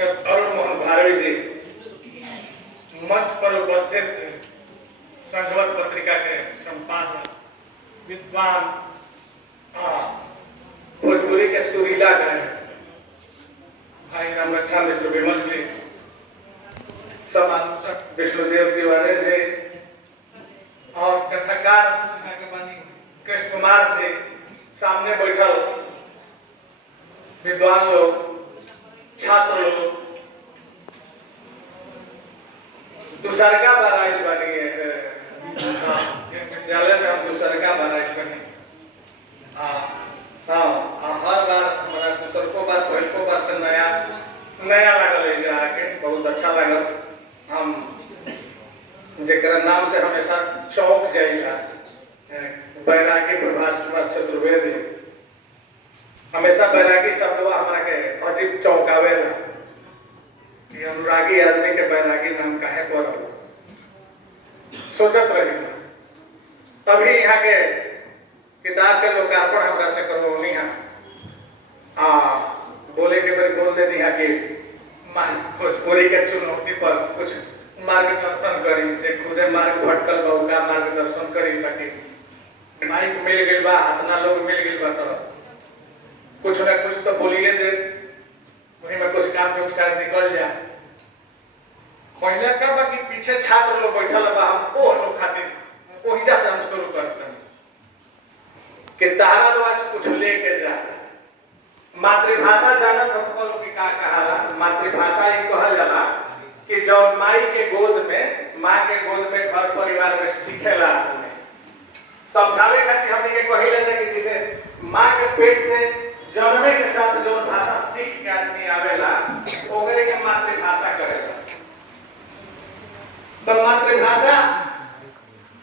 अरुण मोहन भारवी जी मंच पर उपस्थित संघवत पत्रिका के संपादक विद्वान भोजपुरी के सुरीला गायक भाई राम रक्षा मिश्र विमल जी, समालोचक विष्णुदेव तिवारी जी और कथाकार कृष्ण कुमार जी, सामने बैठल विद्वान लोग, छात्र लोग, दूसरका बनाई बनी विद्यालय में हम दूसरका बनाई बनी। हर बार हमारा दूसरको बार पहलको बार से नया लगल है जा के बहुत अच्छा लगल। हम जरा नाम से हमेशा चौक जाइला बैरागी प्रभाष कुमार चतुर्वेदी, हमेशा बैरागी शब्दवा हमारा के अजीब चौंकावेला कि अनुरागी आदमी के बैरागी नाम काहे पड़ल। सोचत रही तभी यहाँ के किताब के लोकार्पण हमरा से करवनी है। बोले के बारे बोल देनी है कि भोजपुरी के चुनौती पर कुछ मार्गदर्शन करी, जे खुदे मार्ग भटकल बा का मार्गदर्शन करी, ताकि माइक मिल गई बा, इतना लोग मिल गई बा तो कुछ ना कुछ तो बोलिए दे, वही में कुछ काम जो शायद निकल जाए। पहले का बा कि पीछे छात्र लोग बैठल बा, हम वो लोग खातिर वही से हम शुरू करते हैं कि तारा लोग आज कुछ लेके जा। मातृभाषा जानत हम को लोग का कहाला, मातृभाषा ये कहल जाला कि जो माई के गोद में, माँ के गोद में घर परिवार में सीखेला समझावे खातिर हम ये कहिले जे कि जैसे माँ के पेट से जन्मे के साथ जो भाषा सीख के आदमी आवेला ओकरे के मातृभाषा करेला। तो मातृभाषा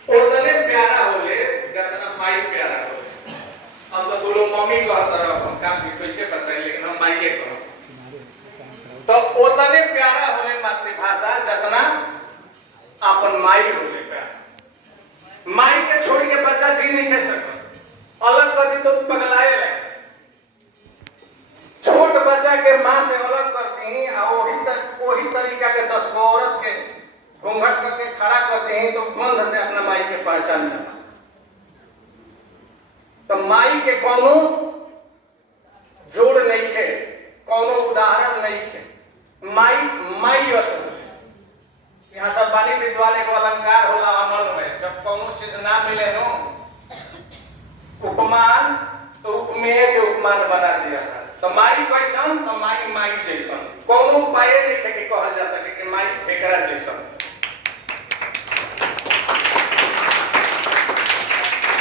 उतने प्यारा होले जितना माई प्यारा होले। हम तो बोलो मम्मी कहत रह, हम काम भी कैसे बताई, लेकिन हम माईए कह। तो उतने प्यारा होले मातृभाषा जितना अपन माई होले प्यारा। माई के छोड़ के बच्चा जी नहीं कह सकता, अलग कर दी तो पगलाए लगे। छोट बच्चा के माँ से अलग कर दी और वही तरीका के 10 गो औरत के घूंघट करके खड़ा कर दी तो गंध से अपना माई के पहचान जाता। तो माई के कोनो जोड़ नहीं थे, कोनो उदाहरण नहीं थे। माई असल यहाँ सब बानी विद्वान एगो अलंकार होला अमल में, जब कोनो चीज ना मिले नो उपमान तो उपमेय के उपमान बना दिया था। तो माई कैसन, तो माई जैसन, कोनो उपाय नहीं थे कि कहल जा सके कि माई एकरा जैसन।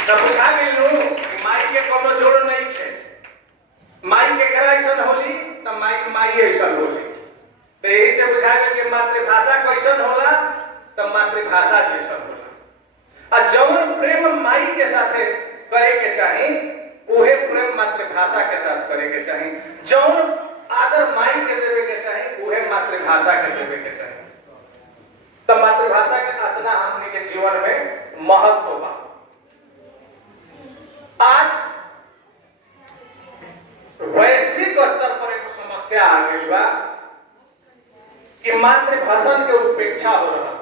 तब बुझा गेलू माई के कोनो जोड़ नहीं थे। माई के एकरा ऐसन होली तो माई ऐसन होली। तो यही से बुझा गेल कि मातृभाषा कैसन होला तो मातृभाषा जैसन होला। और जौन प्रेम माई के साथे करे के चाही उहे प्रेम मातृभाषा के साथ करे के चाही। जौन आदर माई के देवे के चाही उहे मातृभाषा के देवे के चाही। तो मातृभाषा के इतना हमनी के जीवन में महत्व बा। आज वैश्विक स्तर पर एक समस्या आ गई बा कि मातृभाषा के उपेक्षा हो रहा।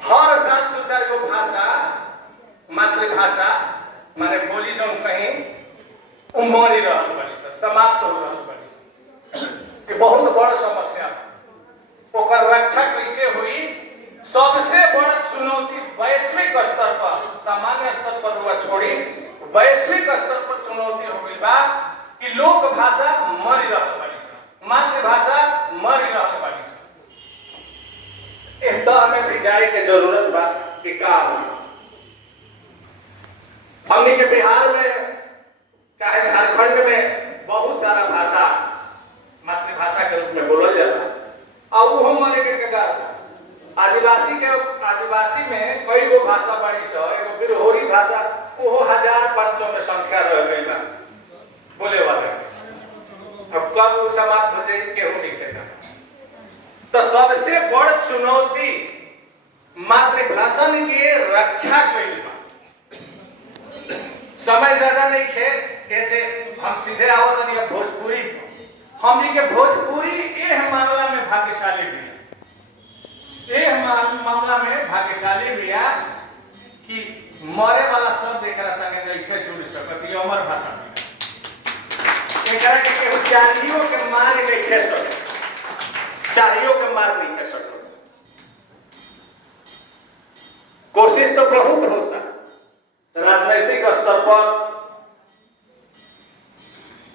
हर साल 2-4 गो भाषा मातृभाषा माने बोली जो कहीं उमरी रहल बनी से समाप्त हो रहल बनी से कि बहुत बड़ समस्या। ओकर रक्षा कैसे हुई? सबसे बड़ चुनौती वैश्विक स्तर पर, सामान्य स्तर पर हुआ छोड़ी वैश्विक स्तर पर चुनौती हो गई बा कि लोक भाषा मरी रहल बनी से, मातृभाषा मरी रहल बनी से। एह दह में भी जाए के जरूरत बा कि का हुई। हमने के बिहार में चाहे झारखंड में बहुत सारा भाषा मातृभाषा के रूप में बोलल जाला और वो मरे के कगार। आदिवासी में कई गो भाषा बड़ी सो, एगो बिरहोरी भाषा वो 1500 में संख्या रह गई बा बोले वाले। अब कब वो समाप्त हो जाए केहू नहीं कहता। तो सबसे बड़ चुनौती मातृभाषा के रक्षा कईल बा। समय ज्यादा नहीं थे, ऐसे हम सीधे आवत नहीं अब भोजपुरी हमनी के भोजपुरी एह मामला में भाग्यशाली भी मामला में भाग्यशाली भी कि मरे वाला शब्द एक संगे नहीं जुड़ सकत ये अमर भाषा में एकरा के केहू चाहियो के मार नहीं खे सकत चाहियो के मार नहीं खे सकत कोशिश तो बहुत होता राजनीतिक स्तर पर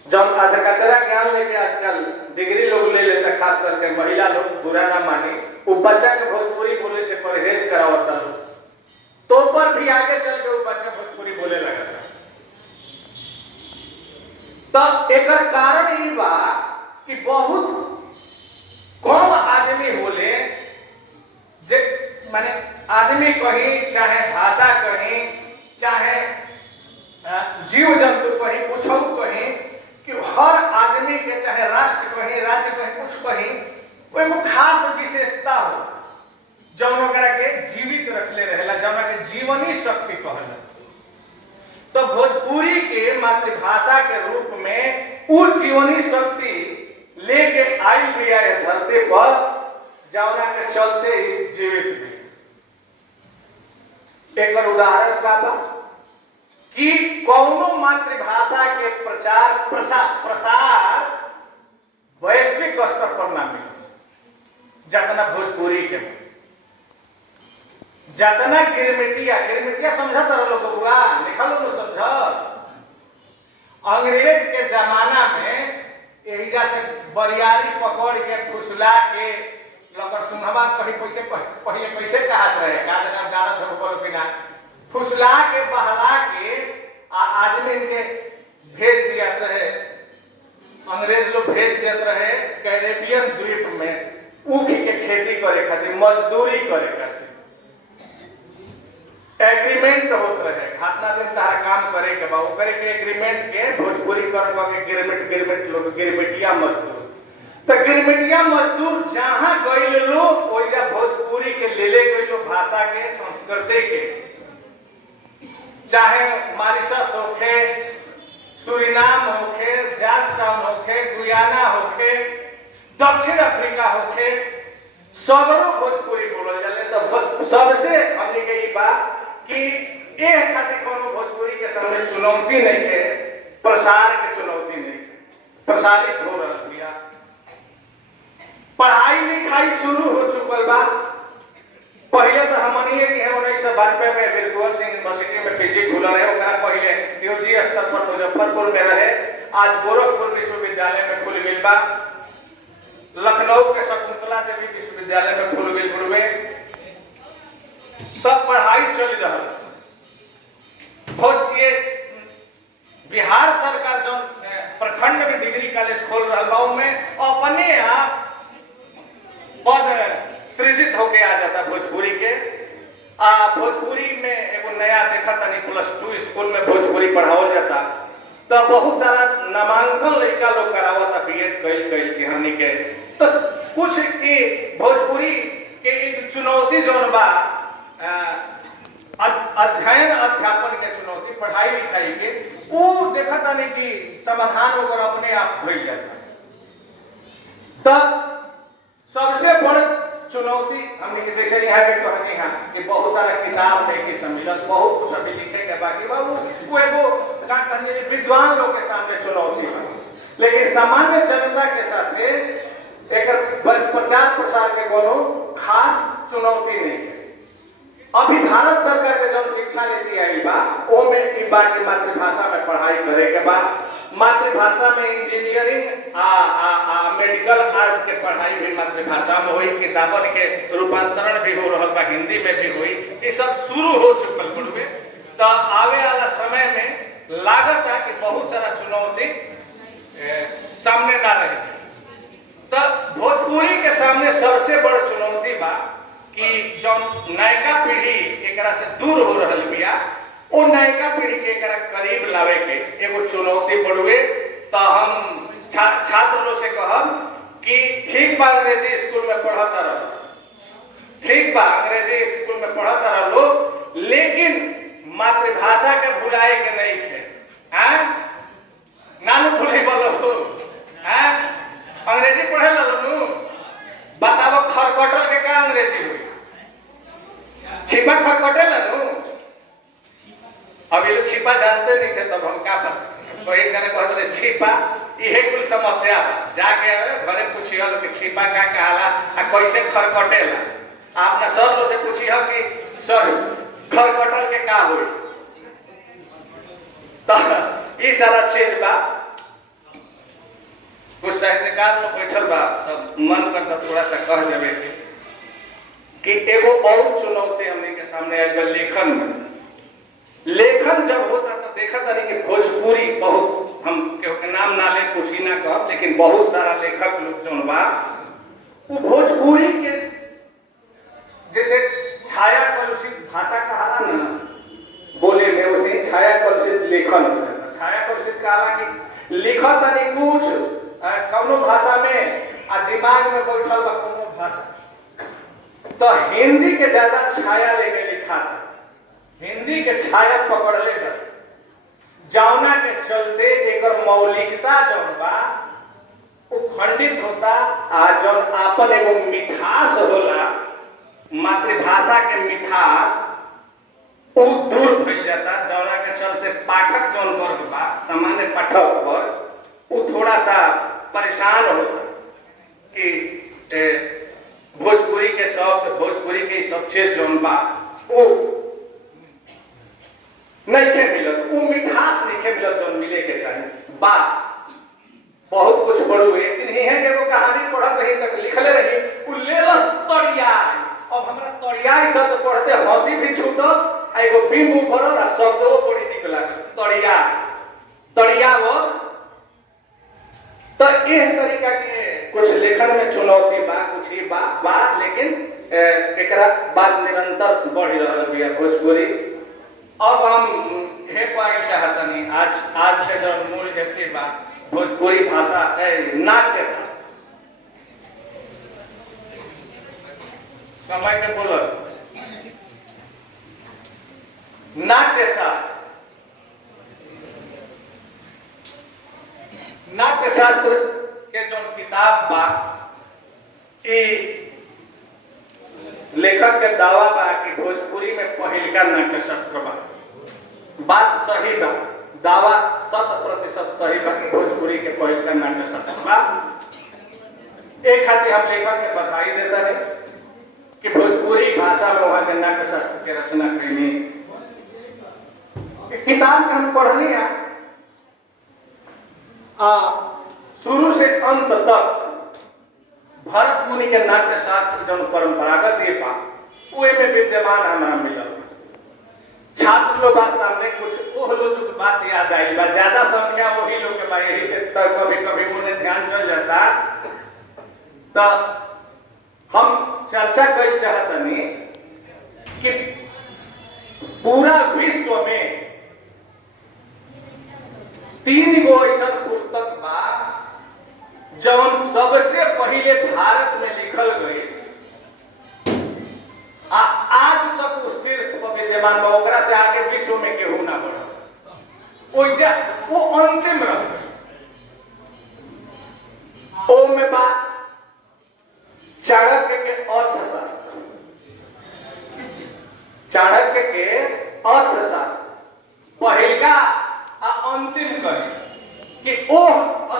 जब कचरा ज्ञान लेके आजकल डिग्री लोग ले लेते खास करके महिला लोग बुरा ना माने वो बच्चा के भोजपुरी बोले से परहेज करावता लोग तो पर भी आगे चल के वो बच्चा भोजपुरी बोले लगा तब एक कारण ये बा कि बहुत कम आदमी होले जे माने आदमी कहीं चाहे भाषा कहीं चाहे जीव जंतु कहीं कुछ कहीं कि हर आदमी के चाहे राष्ट्र कहीं राज्य कहीं कुछ कहीं कोई खास विशेषता हो जौन के जीवित रखले रहेला जौन के जीवनी शक्ति कहला तो भोजपुरी के मातृभाषा के रूप में वो जीवनी शक्ति लेके आई भी आए धरती पर जौना के चलते ही जीवित भी एक उदाहरण का बा कि कौनो मातृभाषा के प्रचार प्रसार वैश्विक स्तर पर ना मिले जतना भोजपुरी के जतना गिरमिटिया समझत लोग बउआ लिखल लोग समझ अंग्रेज के जमाना में एहिजा से बरियारी पकड़ के फुसला के लकर सुनहवा कहीं पैसे पहले कैसे कहत रहे का नाम जानत हो बोलो कि ना फुसला के बहला के आदमी के भेज दिया रहे अंग्रेज लोग भेज देते रहे कैरेबियन द्वीप में ऊख के खेती करे खातिर मजदूरी करे खातिर एग्रीमेंट होत रहे घातना दिन तारा काम करे के बा करे के एग्रीमेंट के भोजपुरी करवा के गिरमिट लोग गिरमिटिया मजदूर तो गिरमिटिया मजदूर जहां गइल लोग ओइजा भोजपुरी के लेले गइल भाषा के संस्कृति के चाहे मॉरिशस होखे सुरिनाम होखे जॉर्ज टाउन होखे गुयाना होखे दक्षिण अफ्रीका होखे सगरो भोजपुरी बोलल जाले तो सबसे हमनी के ई बा कि ए खातिर कोनो भोजपुरी के सामने चुनौती नहीं है प्रसार के चुनौती नहीं है प्रसारित हो रहल बिया पढ़ाई लिखाई शुरू हो चुकल बा पहले तो हमनी के है 1992 में बिरकुवर सिंह यूनिवर्सिटी में पीजी खुला रहे ओकरा पहले यूजी स्तर पर मुजफ्फरपुर में रहे आज गोरखपुर विश्वविद्यालय में खुल गइल बा लखनऊ के शकुंतला देवी विश्वविद्यालय में खुल गइल बुढ़वे तब पढ़ाई चल रहा बहुत ये बिहार सरकार जो प्रखंड में डिग्री कॉलेज खोल रहा बा में अपने आप पद सृजित होके आ जाता भोजपुरी के भोजपुरी में एगो नया देखा था +2 स्कूल में भोजपुरी पढ़ावल जाता तो बहुत सारा नामांकन लड़का लोग करावा था बीएड कैल की हमनी के तो कुछ की भोजपुरी के एक चुनौती जौन बा अध्ययन अध्यापन के चुनौती पढ़ाई लिखाई के वो देखा था नहीं कि समाधान होकर अपने आप भइल जाता तब सबसे बड़ चुनौती हमने के जैसे यहाँ पे कहते हैं कि बहुत सारा किताब नहीं सम्मिलन बहुत कुछ अभी लिखे के बाकी बाबू वो एगो का कहने विद्वान लोग के सामने चुनौती है लेकिन सामान्य जनता के साथ एक प्रचार प्रसार के कोनो खास चुनौती नहीं है अभी भारत सरकार के जो शिक्षा नीति आई बा ओ में ई बा की मातृभाषा में पढ़ाई करे के बाद मातृभाषा में इंजीनियरिंग मेडिकल आर्ट के पढ़ाई भी मातृभाषा में हुई किताबन के रूपांतरण भी हो रहा बा हिंदी में भी हुई ये सब शुरू हो चुकल बुढ़वे तो आवे वाला समय में लागत है कि बहुत सारा चुनौती सामने ना रहे तो भोजपुरी के सामने सबसे बड़ चुनौती बा कि जो नयका पीढ़ी एकरा से दूर हो रहल बिया ओ नयका पीढ़ी के एकरा करीब लावे के एगो चुनौती पड़ुए तो हम छात्र लोग से कहब कि ठीक बा अंग्रेजी स्कूल में पढ़ता रहो ठीक बा अंग्रेजी स्कूल में पढ़ता रहो लेकिन मातृभाषा के भुलाए के नहीं थे नानू भूले बोलो हैं अंग्रेजी पढ़े लो बताओ खरकटल के का अंग्रेजी हुई छिपा खरकटे लो अब ये लोग छिपा जानते नहीं थे तब हम क्या तो एक जने कहते थे छिपा यही कुल समस्या जाके घरे पूछिए लोग कि छिपा का कहला आ कैसे खरकटेला आपने सर लोग से पूछिए कि सर खरकटल के का हुई तो ये सारा चीज बा कुछ साहित्यकार लोग बैठल बा तब मन करता थोड़ा सा कह देवे कि एगो और चुनौती हमने के सामने आई बा लेखन में लेखन जब होता तो देखा था नहीं कि भोजपुरी बहुत हम के नाम ना ले कुछ ही ना कह लेकिन बहुत सारा लेखक लोग जो बा वो भोजपुरी के जैसे छाया कलुषित भाषा कहा ना बोले में उसे छाया कलुषित लेखन हो जाता छाया कलुषित कहा कि लिखत नहीं कुछ कौनो भाषा में आ दिमाग में बैठल बा कौनो भाषा तो हिंदी के ज्यादा छाया लेके लिखा था हिंदी के छाया पकड़ले सर जौना के चलते एकर मौलिकता जौन बा वो खंडित होता आ जौन आपन एगो मिठास होला मातृभाषा के मिठास वो दूर हो जाता जौना के चलते पाठक जौन वर्ग बा सामान्य पाठक वर्ग वो थोड़ा सा परेशान होता कि भोजपुरी के शब्द भोजपुरी के सब चीज जौन बा वो नहीं के मिलत वो मिठास नहीं के मिलत जौन मिले के चाहिए बा बहुत कुछ पढ़ू एक दिन ही है कि वो कहानी पढ़त रही तक लिखले रही वो लेलस तड़ियाई अब हमरा तड़ियाई शब्द पढ़ते हंसी भी छूटल एगो बिंब उभरल आ शब्दो बड़ी निक लागल तड़िया वो तो इस तरीका के कुछ लेखन में चुनौती बा कुछ ही बा लेकिन एकरा बाद निरंतर बढ़ रहल बिया भोजपुरी अब हम हे पाई चाहतनी आज से जो मूल जैसे बा भोजपुरी भाषा नाट्य शास्त्र समय के बोल नाट्य शास्त्र के जो किताब बा लेखक के दावा बा कि भोजपुरी में पहिलका नाट्य शास्त्र बा बात सही बा दावा 100% सही बा कि भोजपुरी के पहिलका नाट्य शास्त्र बा एक खातिर हम लेखक के बधाई देता है कि भोजपुरी भाषा में वहां के नाट्य शास्त्र के रचना कैनी किताब के हम पढ़ली है शुरू से अंत तक भरत मुनि के नाट्य शास्त्र जो परंपरागत ये बा वो में विद्यमान हमारा मिलल छात्र लोग सामने कुछ ओह लोग की बात याद आई बा ज्यादा संख्या वही लोग के बा यही से कभी कभी उन्हें ध्यान चल जाता तो हम चर्चा कर चाहतनी कि पूरा विश्व में 3 गो ऐसा पुस्तक बा जौन सबसे पहले भारत में लिखल गई आज तक वो शीर्ष पर विद्यमान बा ओकरा से आगे विश्व में केहू ना बढ़ा वो अंतिम रह ओ में बा चाणक्य के अर्थशास्त्र चाणक्य के अर्थशास्त्र पहिलका अंतिम कहे कि ओ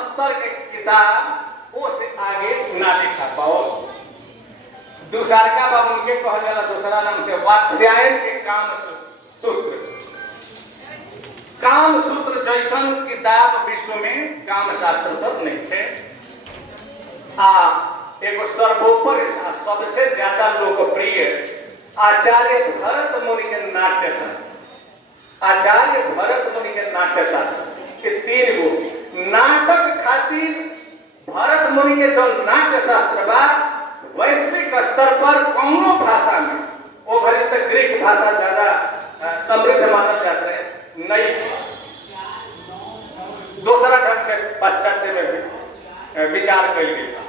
स्तर के किताब ओ से आगे ना लिखा पाओ दूसरा का बा उनके कहा जाला दूसरा नाम से वात्स्यायन के काम सूत्र जैसन किताब विश्व में काम शास्त्र तक नहीं थे एगो सर्वोपरि सबसे ज्यादा लोकप्रिय आचार्य भरत मुनि के नाट्य शास्त्र आचार्य भरत मुनि के नाट्य शास्त्र के 3 गो नाटक खातिर भरत मुनि के जो नाट्य शास्त्र बा वैश्विक स्तर पर कौनो भाषा में वो भले तक ग्रीक भाषा ज्यादा समृद्ध मानल जाता है नहीं दूसरा ढंग से पाश्चात्य में विचार कल गया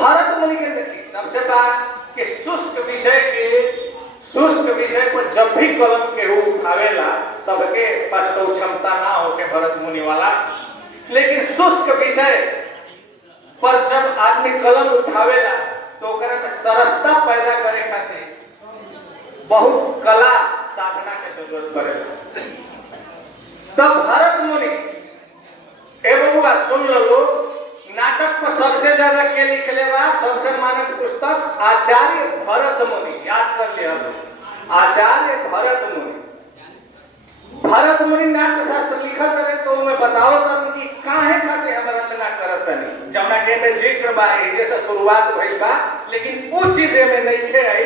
भारत मुनि के देखिए सबसे बात कि शुष्क विषय के शुष्क विषय पर जब भी कलम के उठावेला, सबके पास तो क्षमता ना हो के भरत मुनि वाला, लेकिन शुष्क विषय पर जब आदमी कलम उठावेला तो ओकरा में सरसता पैदा करे खातिर बहुत कला साधना के जरूरत पड़ेला। तब भरत मुनि एवं सुन लो, नाटक पर सबसे ज्यादा के लिखले बा, सबसे मानक पुस्तक आचार्य भरत मुनि, याद कर लिया आचार्य भरत मुनि। भरत मुनि नाट्य शास्त्र लिखा करे तो मैं बताओ तब कि काहे खातिर हम रचना करत नहीं, जमुना के में जिक्र बा जैसे शुरुआत भइल बा, लेकिन वो चीज में नहीं खे आई,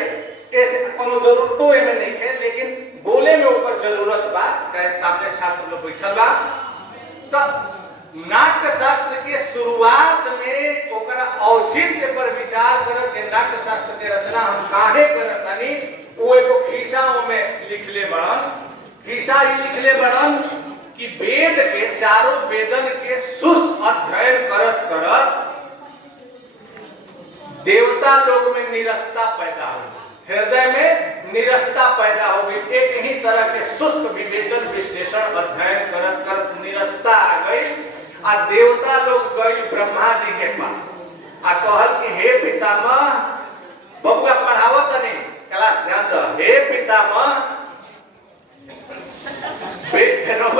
ऐसे कोनो जरूरतो में नहीं खे, लेकिन बोले में ऊपर जरूरत बा, कहे सामने छात्र लोग बैठल बा। तो नाट्य शास्त्र के शुरुआत में ओकरा औचित्य पर विचार करत के नाट्य शास्त्र के रचना हम काहे करत तानी, वो एगो खिस्सा में लिखले बड़न। खिस्सा ही लिखले बड़न कि वेद के चारों वेदन के सुस्त अध्ययन करत करत देवता लोग में निरस्ता पैदा हो, हृदय में निरस्ता पैदा हो गई। एक ही तरह के शुष्क विवेचन विश्लेषण अध्ययन करत करत निरस्ता आ गई। आ देवता लोग गई ब्रह्मा जी के पास आ कहल कि हे पितामह, बबुआ पढ़ावत नहीं क्लास, ध्यान दो, हे पितामह,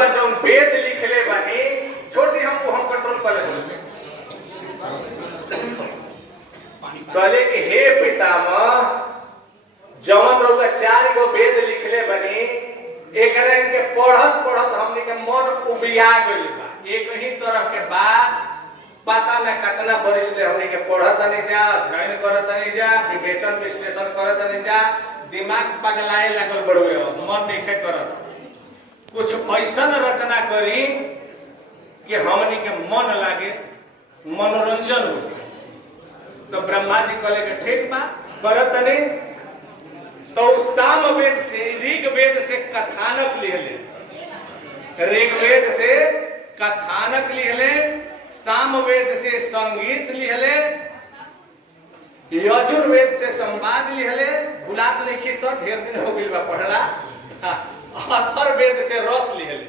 जब वेद लिखले बानी, छोड़ दी हम कंट्रोल कर ले, कहले कि हे पितामह, जवन लोग 4 गो वेद लिखले बनी, एकरे के पढ़त पढ़त हमनी के मन उबिया गइल बा। एक ही तरह के बात पता न कितना बरिस ले हमनी के पढ़त नहीं जा, अध्ययन करत नहीं जा, विवेचन विश्लेषण करत नहीं जा, दिमाग पगलाए लागल बड़ुए, मन नहीं करत। कुछ ऐसन रचना करी कि हमनी के मन लागे, मनोरंजन हो। तो ब्रह्मा जी कहले कि ठीक बा, करत नहीं। तो साम वेद से, ऋग्वेद से कथानक लिहले, ऋग्वेद से कथानक लिहले, सामवेद से संगीत लिहले, यजुर्वेद से संवाद लिहले, भुलात नहीं तो ढेर दिन हो गइल बा पढ़ला, अथर्ववेद से रस लिहले।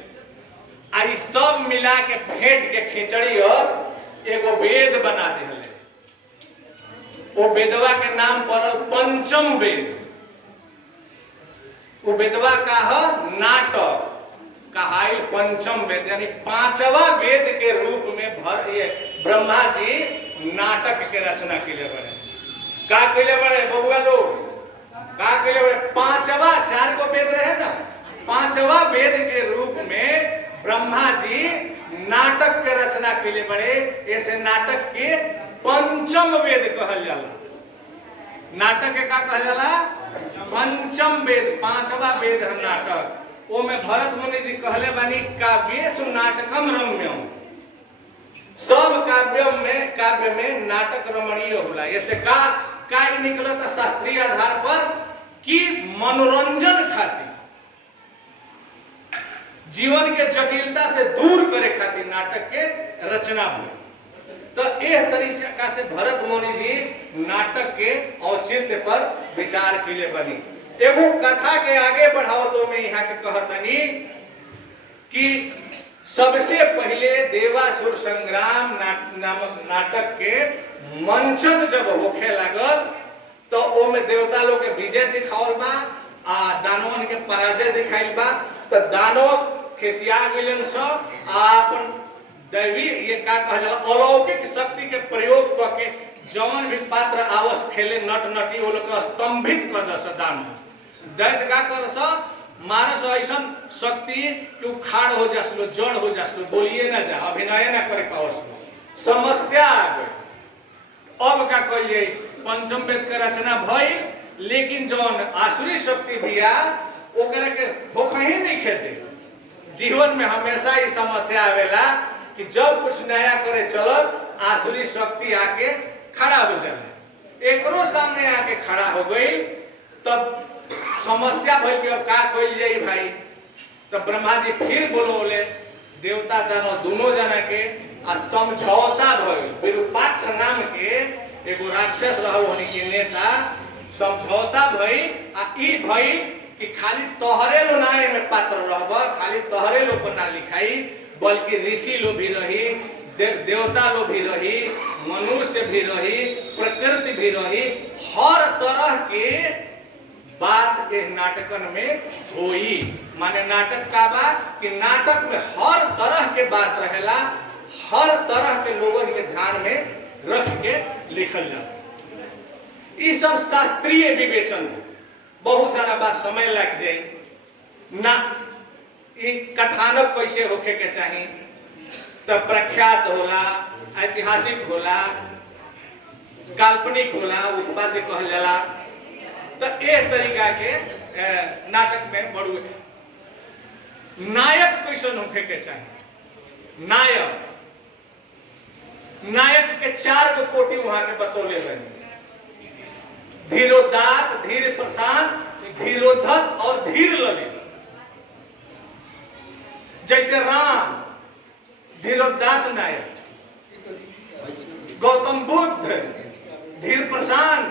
आ सब मिला के फेंट के खिचड़ी एगो वेद बना दिहले। वो वेदवा के नाम पड़ल पंचम वेद। वो वेदवा का है नाटक, कहाई पंचम वेद, यानी 5वां वेद के रूप में ब्रह्मा जी नाटक के रचना के लिए बने। का के लिए बने बबुआ लोग, का के लिए बने? 5वां, 4 गो वेद रहे ना, 5वां वेद के रूप में ब्रह्मा जी नाटक के रचना के लिए बने। ऐसे नाटक के पंचम वेद कहल जाला। नाटक के का कहल जाला? पंचम वेद, 5वां वेद है नाटक। वो में भरत मुनि जी कहले बानी काव्येषु नाटकम रम्यम, सब काव्य में नाटक रमणीय होला। ऐसे का निकलता शास्त्रीय आधार पर कि मनोरंजन खातिर, जीवन के जटिलता से दूर करे खातिर नाटक के रचना हुई। तो यह तरीका से भरत मुनि जी नाटक के औचित्य पर विचार के लिए बनी। एगो कथा के आगे बढ़ाओ तो मैं यहाँ के कहतनी कि सबसे पहले देवासुर संग्राम नामक नाटक के मंचन जब होखे लागल तो ओमे देवता लोग के विजय दिखावल बा आ दानवन के पराजय दिखाइल बा। तो दानव खिसिया गइलन सब अपन दैवी ये का कहल जाला अलौकिक शक्ति के प्रयोग करके जौन भी पात्र आवस खेले नट नटी वो लोग स्तंभित कर दस। दानव दैत्य का करस मारस ऐसन शक्ति कि उखाड़ हो जासलो, जड़ हो जासलो, बोलिए ना जा, अभिनय ना करे पावसलो। समस्या आ गई। अब का कहिए पंचम वेद के रचना भई, लेकिन जौन आसुरी शक्ति बिया ओकरा के भूख ही नहीं खेते। जीवन में हमेशा ही समस्या आवेला कि जब कुछ नया करे चलत आसुरी शक्ति आके खड़ा हो जाए। एकरो सामने आके खड़ा हो गई तब समस्या भइल कि अब का कइल जाई भाई। तो ब्रह्मा जी फिर बोले देवता दानव दोनों जना के आ समझौता भइल। विरूपाक्ष नाम के एगो राक्षस रहल होने के नेता समझौता भई आ ई भई कि खाली तोहरे लो ना में पात्र रहब, खाली तोहरे लो पर ना लिखाई, बल्कि ऋषि लो भी रही, देवता लो भी रही, मनुष्य भी रही, प्रकृति भी रही, हर तरह के बात इस नाटकन में होई। माने नाटक का बा कि नाटक में हर तरह के बात रहेला, हर तरह के लोगन के ध्यान में रख के लिखल जाता। ये सब शास्त्रीय विवेचन है, बहुत सारा बात समय लग जाए ना। ये कथानक कैसे होके के चाहिए, तो प्रख्यात होला, ऐतिहासिक होला, काल्पनिक होला, उत्पाद्य कहल जाला। तो एक तरीका के नाटक में बड़ुए नायक कैसन होके के चाहिए। नायक के 4 गो कोटि वहां के बतौले बनी, धीरोदात, धीर प्रशांत, धीरोधत और धीर ललित। जैसे राम धीरोदात नायक, गौतम बुद्ध धीर प्रशांत,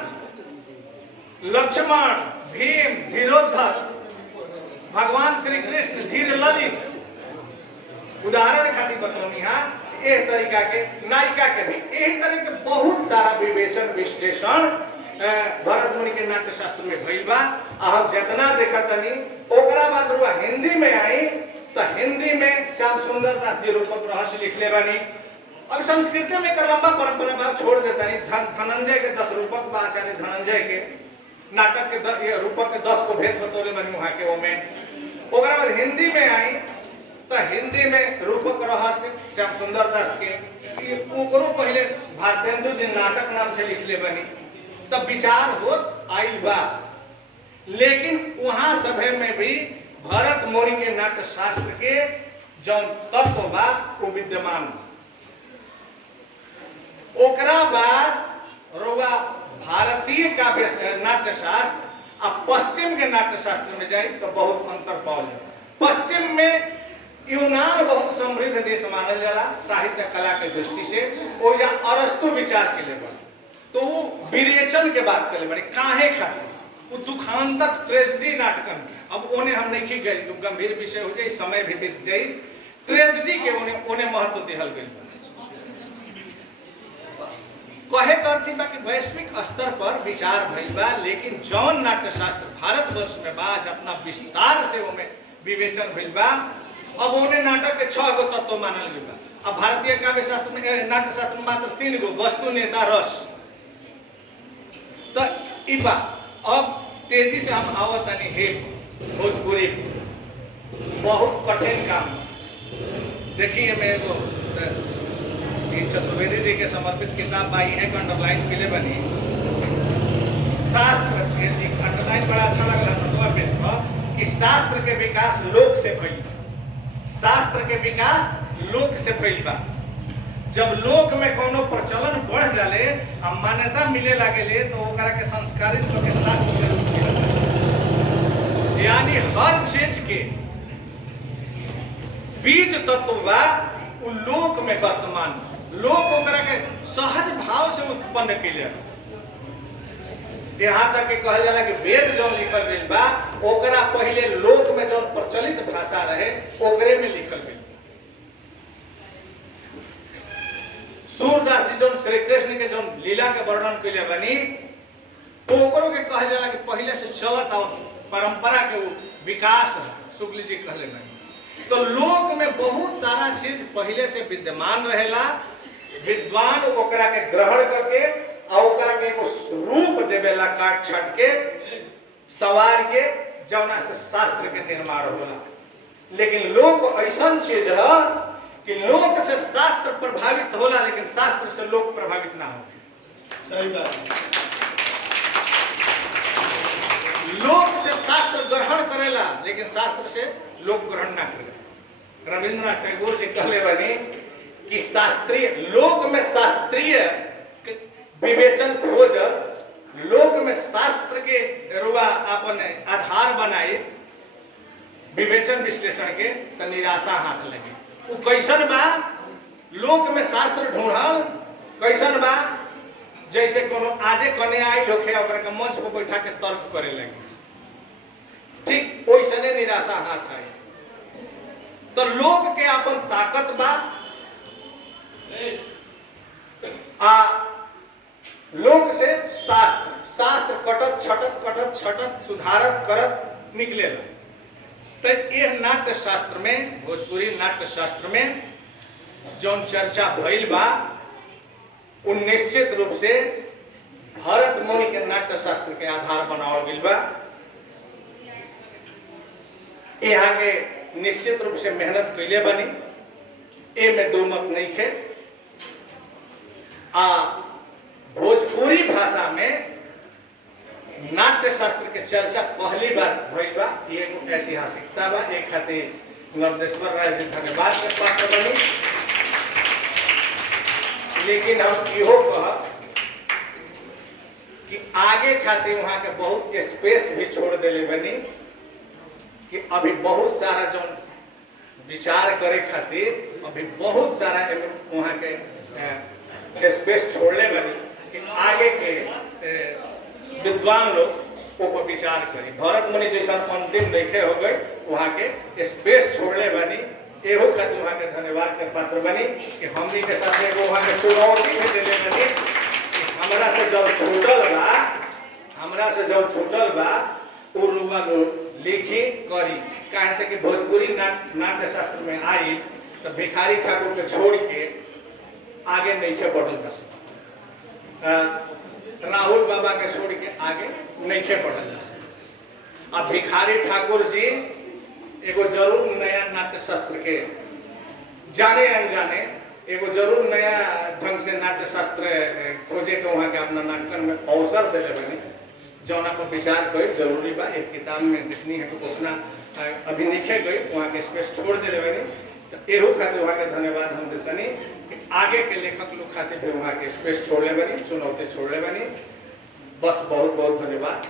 लक्ष्मण भीम धीरोधत, भगवान श्री कृष्ण धीर ललित। उदाहरण खातिर बतौनी है। एक तरीका के नायिका के भी यही तरह के बहुत सारा विवेचन विश्लेषण भरत मुनि के नाट्य शास्त्र में भइल बा। हम जितना देखा तनी ओकरा बाद रुआ हिंदी में आई तो हिंदी में श्याम सुंदर दास जी रूपक रहस्य लिखले बानी। अब संस्कृत में एक लंबा परंपरा बा, छोड़ देता नहीं। धनंजय के 10 रूपक बा, आचार्य धनंजय के नाटक के रूपक के 10 को भेद बतौले बानी वहां के। में ओकरा बाद हिंदी में आई तो हिंदी में रूपक रहस्य श्याम सुंदर दास के ओकरो पहले भारतेंदु जी नाटक नाम से लिखले बनी। तब विचार हो आइल बा, लेकिन वहां सभे में भी भरत मुनि के नाट्य शास्त्र के जौन तत्व बा वो विद्यमान। ओकरा बाद रोगा भारतीय काव्य नाट्य शास्त्र अब पश्चिम के नाट्य शास्त्र में जाए तो बहुत अंतर पाओ जाए। पश्चिम में यूनान बहुत समृद्ध देश मानल जाला साहित्य कला के दृष्टि से। और यहाँ अरस्तु विचार के लिए बा तो वो विरेचन के बात करे बड़े काहे खाते वो दुखांतक ट्रेजेडी नाटकन के। अब उन्हें हम नहीं गए, गंभीर विषय हो जाए, समय भी बीत जाए। ट्रेजेडी के उन्हें महत्व दिहल गई। कहे कर थी बा कि वैश्विक स्तर पर विचार भइल बा, लेकिन जौन नाट्य शास्त्र भारतवर्ष में बा अपना विस्तार से उनमें विवेचन भइल बा। अब उन्हें नाटक के 6 गो तत्व मानल गई बा। अब भारतीय काव्य शास्त्र में नाट्य शास्त्र में मात्र 3 गो, वस्तु नेता रस। तो इबा अब तेजी से हम आवतनी है भोजपुरी बहुत कठिन काम। देखिए मैं वो चतुर्वेदी जी के समर्पित किताब पाई है, अंडरलाइन के लिए बनी शास्त्र। अंडरलाइन बड़ा अच्छा लगा 7वां पेज पर कि शास्त्र के विकास लोक से भइल। शास्त्र के विकास लोक से भइल बा। जब लोक में कोनो प्रचलन बढ़ जाले, अब मान्यता मिले लागेले तो ओकरा के संस्कारित के शास्त्र के रूप में, यानी हर चीज के बीज तत्व बा उ लोक में वर्तमान। लोक ओकरा के सहज भाव से उत्पन्न कैले। यहाँ तक कि कहल जाला कि वेद जो लिखल गई बा ओकरा पहले लोक में जो प्रचलित भाषा रहे ओकरे में लिखल गई। सूरदास जी जो श्री कृष्ण के जो लीला के वर्णन कैले बनी तो ओकरो के कहल जाला कि पहले से चलत और परंपरा के विकास शुक्ल जी कहले बनी। तो लोक में बहुत सारा चीज पहले से विद्यमान रहेला। विद्वान ओकरा के ग्रहण करके और ओकरा के एगो रूप देवेला, काट छाट के सवार के, जौना से शास्त्र के निर्माण होला। लेकिन लोक ऐसा चीज है कि लोक से शास्त्र प्रभावित होला, लेकिन शास्त्र से लोक प्रभावित ना हो। सही बात। लोक से शास्त्र ग्रहण करेला, लेकिन शास्त्र से लोक ग्रहण ना करेला। रविंद्रनाथ टैगोर जी कहले बनी कि शास्त्रीय लोक में शास्त्रीय विवेचन खोज, लोक में शास्त्र के रुआ अपन आधार बनाए विवेचन विश्लेषण के तो निराशा हाथ लगे। वो कैसन बा लोक में शास्त्र ढूंढल, कैसन बा जैसे कोनो आजे कने आई लोखे ओकरा के मंच पर बैठा के तर्क करे लगे, ठीक ओइसने निराशा हाथ आई। तो लोग के अपन ताकत बा आ लोग से शास्त्र कटत छटत सुधारत करत निकलेला। तो यह नाट्य शास्त्र में, भोजपुरी नाट्य शास्त्र में जौन चर्चा भइल बा वो निश्चित रूप से भरत मुनि के नाट्य शास्त्र के आधार बनावल गइल बा। यहाँ के निश्चित रूप से मेहनत कैले बनी, ए में दो मत नहीं थे। भोजपुरी भाषा में नाट्य शास्त्र के चर्चा पहली बार भइल बा, ये ऐतिहासिकता बा। एक खातिर नरदेश्वर राय जी धन्यवाद के पात्र बनी, लेकिन हम इहो कह कि आगे खातिर वहां के बहुत स्पेस भी छोड़ देले बनी कि अभी बहुत सारा जो विचार करे खातिर अभी बहुत सारा वहां के स्पेस छोड़ले बनी कि आगे के विद्वान लोग ऊपर विचार करी। भरत मुनि जैसा अंतिम लेखे हो गए, वहाँ के स्पेस छोड़ले बनी। एहो खातिर वहाँ के धन्यवाद के पात्र बनी कि हमनी के साथ एगो वहाँ के चुनौती भी देले बनी कि हमरा से जब छूटल बा उ रुआ लिखी करी। कहे से कि भोजपुरी नाट्य शास्त्र में आई तो भिखारी ठाकुर के छोड़ के आगे नहीं के बढ़ल जा सकता, राहुल बाबा के छोड़ के आगे नहीं के बढ़ल जा सकता। अब भिखारी ठाकुर जी एगो जरूर नया नाट्य शास्त्र के जाने अनजाने एगो जरूर नया ढंग से नाट्य शास्त्र खोजे के वहाँ के अपना नाटकन में अवसर दिले बने, जौना पर विचार कर जरूरी बा। एक किताब में देखनी है कि उतना अभी लिखे गई, वहाँ के स्पेस छोड़ दिले बने। तो एहो खातिर वहाँ के धन्यवाद हम देतनी कि आगे के लेखक लोग खातिर भी वहाँ के स्पेस छोड़ले बनी, चुनौती छोड़ले बनी। बस बहुत बहुत धन्यवाद।